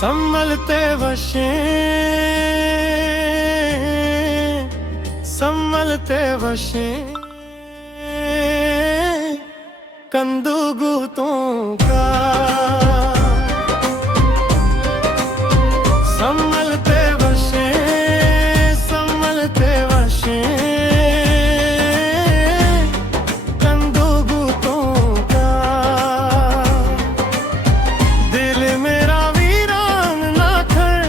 संभलते वशे संभलते वशे कंदुगुतों का संभलते वशे कंदुगुतों का दिल मेरा वीरान ना कर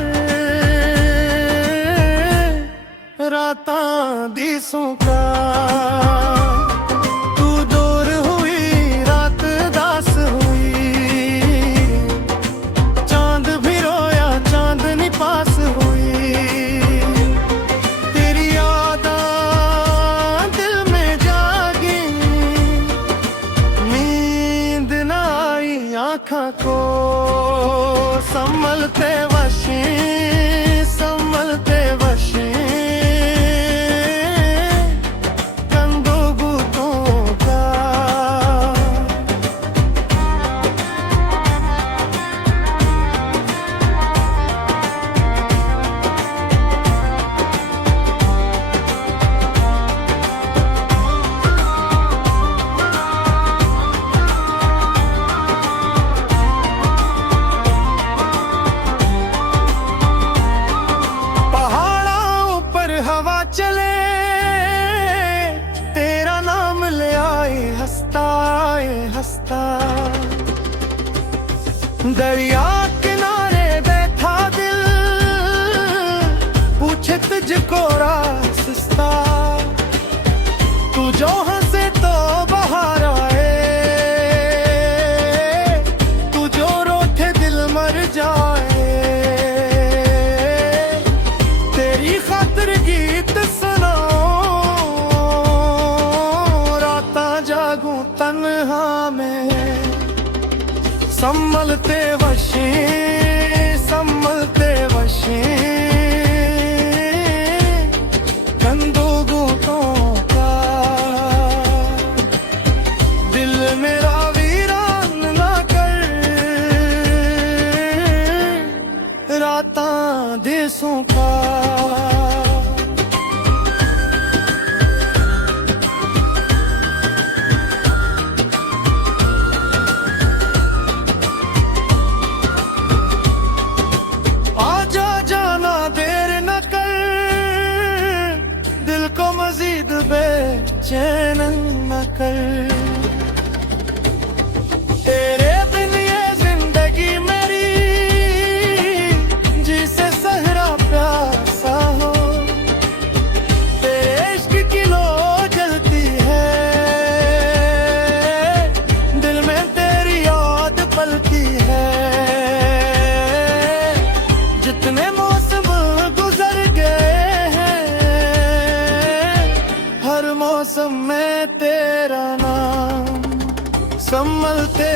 रातां दिसों का आँखों को संभलते वशे कंदुगुतों का चले तेरा नाम ले आए हंसता दरिया किनारे बैठा दिल पूछे तुझको रास्ता तू जो हंसे तो बाहर आए तू जो रोते दिल मर जाए तेरी खातिर गीत तन्हा में संभलते वशे कंदुगुतों का दिल मेरा वीरान ना कर रातां देसों का को मजीद बेचैन न कर तेरे बिन ये जिंदगी मेरी जिसे सहरा प्यासा हो तेरे इश्क की लो जलती है दिल में तेरी याद पलती है जितने मौसम गुजर गए मौसम में तेरा नाम संभलते